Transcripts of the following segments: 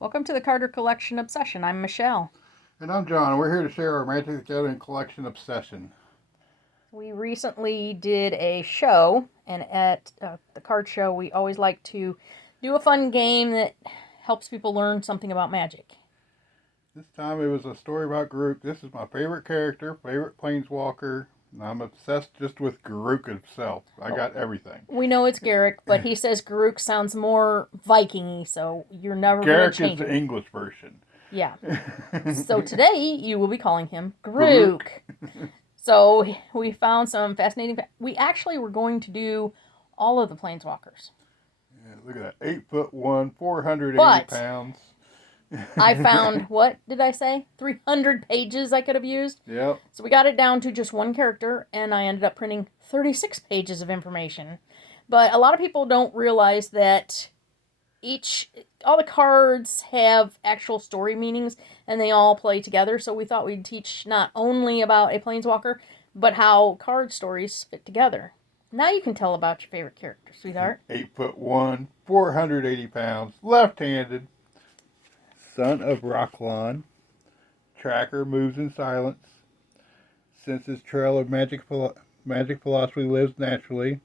Welcome to the Carter Collection Obsession. I'm Michelle. And I'm John. We're here to share our Magic the Gathering collection obsession. We recently did a show, and at the card show, we always like to do a fun game that helps people learn something about magic. This time it was a story about Garruk. This is my favorite character, favorite Planeswalker. And I'm obsessed just with Garruk himself. I got everything. We know it's Garruk, but he says Garruk sounds more Viking-y, so you're never going to Garruk is change the it. English version. Yeah. So today, you will be calling him Garruk. So we found some fascinating... We actually were going to do all of the Planeswalkers. Yeah, look at that. 8'1", 480 But pounds. I found, what did I say? 300 pages I could have used. Yep. So we got it down to just one character, and I ended up printing 36 pages of information. But a lot of people don't realize that all the cards have actual story meanings, and they all play together. So we thought we'd teach not only about a Planeswalker, but how card stories fit together. Now you can tell about your favorite character, sweetheart. 8'1", 480 pounds, left-handed. Son of Rocklan. Tracker moves in silence. Senses trail of magic philosophy lives naturally.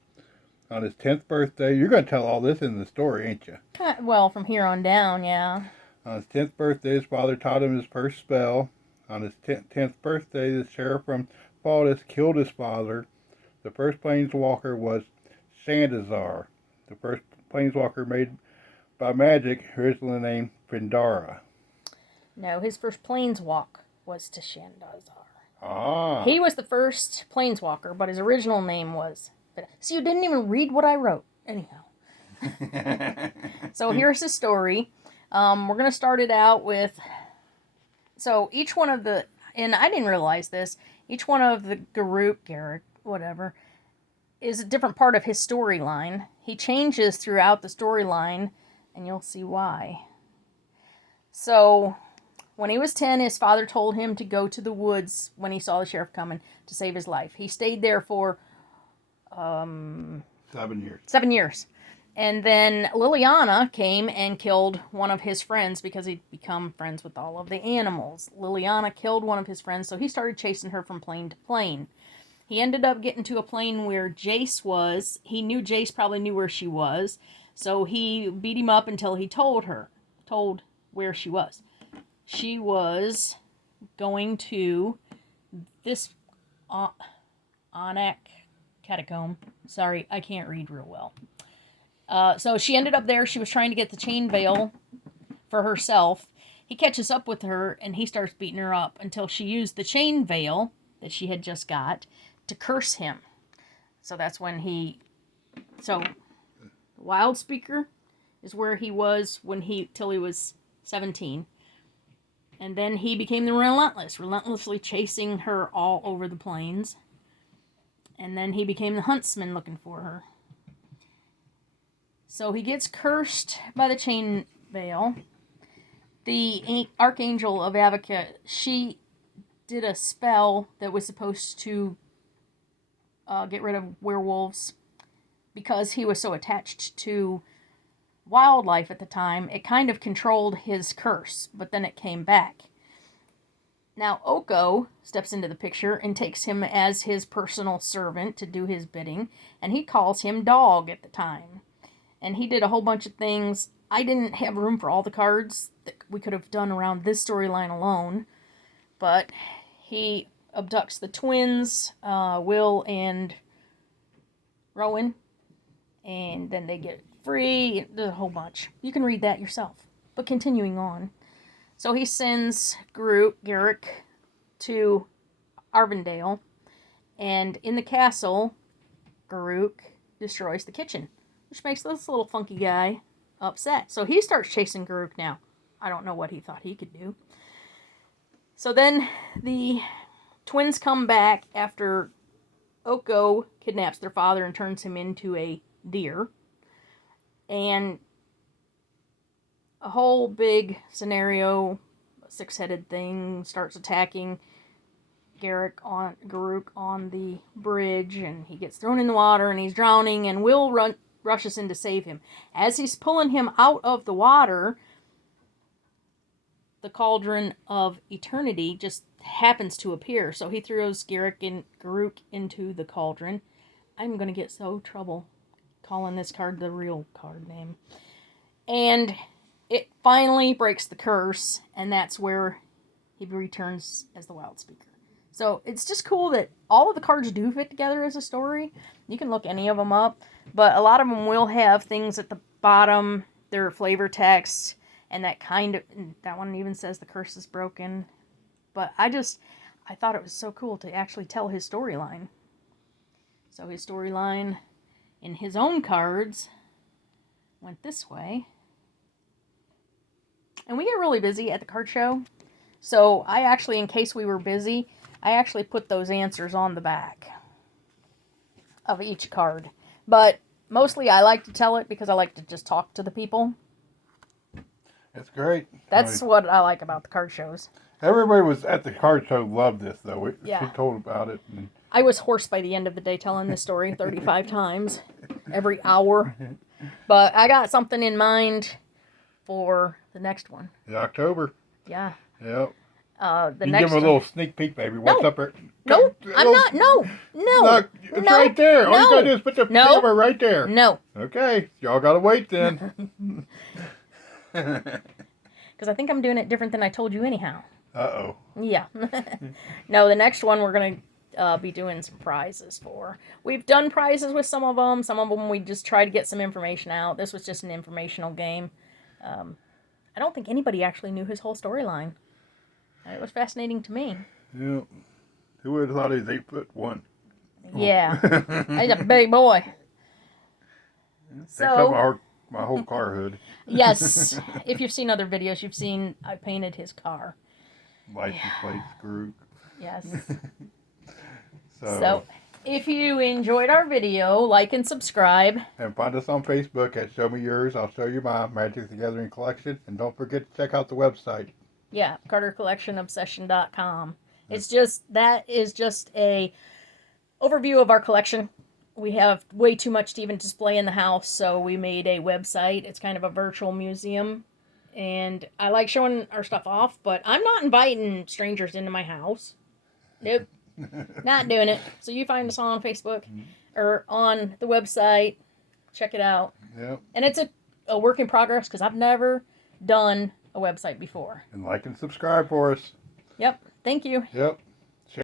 On his 10th birthday, you're going to tell all this in the story, ain't you? Well, from here on down, yeah. On his 10th birthday, his father taught him his first spell. On his 10th birthday, the sheriff from Baldus killed his father. The first planeswalker was Shandazar. The first planeswalker made by magic, originally named Findara. No, his first planeswalk was to Shandazar. Ah. He was the first planeswalker, but his original name was... So you didn't even read what I wrote. Anyhow. So here's the story. We're going to start it out with... So each one of the... And I didn't realize this. Each one of the Garruk, whatever, is a different part of his storyline. He changes throughout the storyline, and you'll see why. So... When he was 10, his father told him to go to the woods when he saw the sheriff coming to save his life. He stayed there for 7 years. 7 years. And then Liliana came and killed one of his friends because he'd become friends with all of the animals. Liliana killed one of his friends, so he started chasing her from plane to plane. He ended up getting to a plane where Jace was. He knew Jace probably knew where she was, so he beat him up until he told where she was. She was going to this Anak catacomb. Sorry, I can't read real well. So she ended up there. She was trying to get the chain veil for herself. He catches up with her, and he starts beating her up until she used the chain veil that she had just got to curse him. So that's when So, Wild Speaker is where he was till he was 17. And then he became the relentlessly chasing her all over the plains. And then he became the huntsman looking for her. So he gets cursed by the chain veil. The Archangel of Avoca, she did a spell that was supposed to get rid of werewolves because he was so attached to wildlife at the time. It kind of controlled his curse, but then it came back. Now Oko steps into the picture and takes him as his personal servant to do his bidding, and he calls him Dog at the time. And he did a whole bunch of things. I didn't have room for all the cards that we could have done around this storyline alone, but he abducts the twins, Will and Rowan, and then they get free. There's a whole bunch. You can read that yourself. But continuing on. So he sends Garruk to Arvindale. And in the castle, Garruk destroys the kitchen, which makes this little funky guy upset. So he starts chasing Garruk now. I don't know what he thought he could do. So then the twins come back after Oko kidnaps their father and turns him into a deer. And a whole big scenario, six-headed thing, starts attacking Garruk on the bridge, and he gets thrown in the water, and he's drowning, and Will rushes in to save him. As he's pulling him out of the water, the Cauldron of Eternity just happens to appear. So he throws Garruk into the cauldron. I'm going to get so trouble calling this card the real card name. And it finally breaks the curse, and that's where he returns as the Wild Speaker. So it's just cool that all of the cards do fit together as a story. You can look any of them up, but a lot of them will have things at the bottom, their flavor text, and that one even says the curse is broken. But I thought it was so cool to actually tell his storyline. So his storyline in his own cards went this way. And we get really busy at the card show. So I actually, in case we were busy, I actually put those answers on the back of each card. But mostly I like to tell it because I like to just talk to the people. It's great. That's what I like about the card shows. Everybody was at the card show loved this, though. Yeah. She told about it. And... I was hoarse by the end of the day telling this story 35 times every hour. But I got something in mind for the next one. In October. Yeah. Yep. The you next give them a little sneak peek, baby. What's up there? No, I'm not. No. Look, it's right there. All you gotta do is put the camera right there. No. Okay, y'all gotta wait then. Because I think I'm doing it different than I told you anyhow. Uh-oh. Yeah. No, the next one we're going to be doing some prizes for. We've done prizes with some of them. Some of them we just try to get some information out. This was just an informational game. I don't think anybody actually knew his whole storyline. It was fascinating to me. Yeah. Who would have thought he's 8'1"? Yeah. He's a big boy. Takes up my whole car hood. Yes. If you've seen other videos, you've seen I painted his car. License plates, Garruk. Yes. So, if you enjoyed our video, like and subscribe. And find us on Facebook at Show Me Yours. I'll show you my Magic the Gathering collection. And don't forget to check out the website. Yeah, CarterCollectionObsession.com. That is just a overview of our collection. We have way too much to even display in the house, so we made a website. It's kind of a virtual museum. And I like showing our stuff off, but I'm not inviting strangers into my house. Nope. Not doing it. So you find us on Facebook or on the website. Check it out. Yep. And it's a work in progress because I've never done a website before. And like and subscribe for us. Yep. Thank you. Yep.